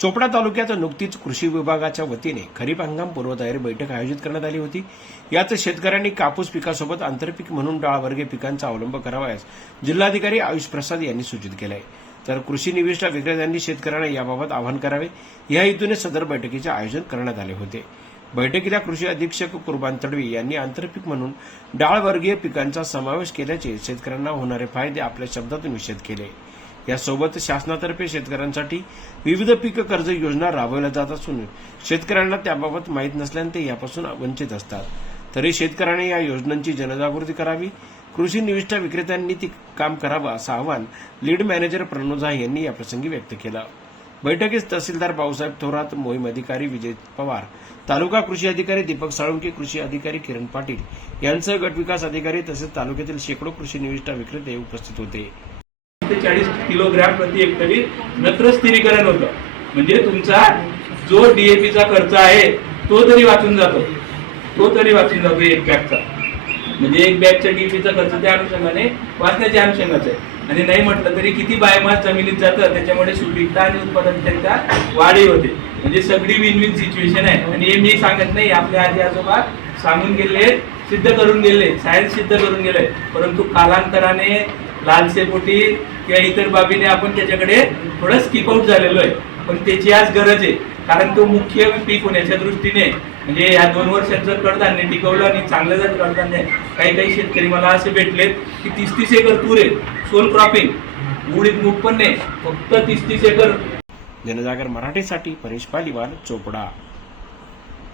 चोपडा तालुक्यात नुकतीच कृषी विभागाच्या वतीने खरीप हंगाम पूर्वतयारी बैठक आयोजित करण्यात आली होती। यात शेतकऱ्यांनी कापूस पिकासोबत आंतरपीक म्हणून डाळवर्गीय पिकांचा अवलंब करावयास जिल्हाधिकारी आयुष प्रसाद यांनी सूचित केलं आहे। तर कृषी निविष्ठा विक्रेत्यांनी शेतकऱ्यांना याबाबत आवाहन करावे, या हेतूने सदर बैठकीचे आयोजन करण्यात आले होते। बैठकीला कृषी अधीक्षक कुर्बान तडवी यांनी आंतरपीक म्हणून डाळवर्गीय पिकांचा समावेश केल्याचे शेतकऱ्यांना होणारे फायदे आपल्या शब्दातून विशद केले। यासोबत शासनातर्फे शेतकऱ्यांसाठी विविध पीक कर्ज योजना राबवल्या जात असून शेतकऱ्यांना त्याबाबत माहीत नसल्याने ते यापासून वंचित असतात। तरी शेतकऱ्यांनी या योजनांची जनजागृती करावी, कृषी निविष्ठा विक्रेत्यांनी ती काम करावं असं आवाहन लीड मॅनेजर प्रणव झा यांनी याप्रसंगी व्यक्त केलं। बैठकीस तहसीलदार भाऊसाहेब थोरात, मोहीम अधिकारी विजय पवार, तालुका कृषी अधिकारी दीपक साळुंके, कृषी अधिकारी किरण पाटील यांसह गटविकास अधिकारी तसेच तालुक्यातील शेकडो कृषी निविष्ठा विक्रेते उपस्थित होते। 40 किलोग्रॅम प्रति हेक्टरी नत्र स्थिरीकरण होतं, म्हणजे तुमचा जो डीएपीचा खर्च आहे तो तरी वाचून जातो एक बॅगचा, म्हणजे एक बॅगच्या डीएपीचा खर्च त्या अनुषंगाने वाचण्याच्या अनुषंगाचा आहे। आणि नाही म्हटलं तरी किती बायोमास जमिनीत जातं, त्याच्यामुळे सुपीकता आणि उत्पादनतेच्या वाढी होते, म्हणजे सगळी विन विन सिच्युएशन आहे। आणि हे मी सांगत नाही, आपल्या आजी आजोबा सांगून गेले, सिद्ध करून गेले, सायन्स सिद्ध करून गेले, परंतु कालांतराने लालसेपोटी किंवा इतर बाबीने आपण त्याच्याकडे थोडं स्किप आउट झालेलो आहे। पण त्याची आज गरज आहे, कारण तो मुख्य पीक होण्याच्या दृष्टीने, म्हणजे या 2 वर्षात जर कडधान्य टिकवलं आणि चांगलं जर कडधान्य, काही शेतकरी मला असे भेटलेत की 30-30 एकर तूर आहे, सोल क्रॉपिंग, उडीद मूग पण नाही, फक्त 30-30 एकर। जनजागर मराठीसाठी परेश पालीवाल, चोपडा।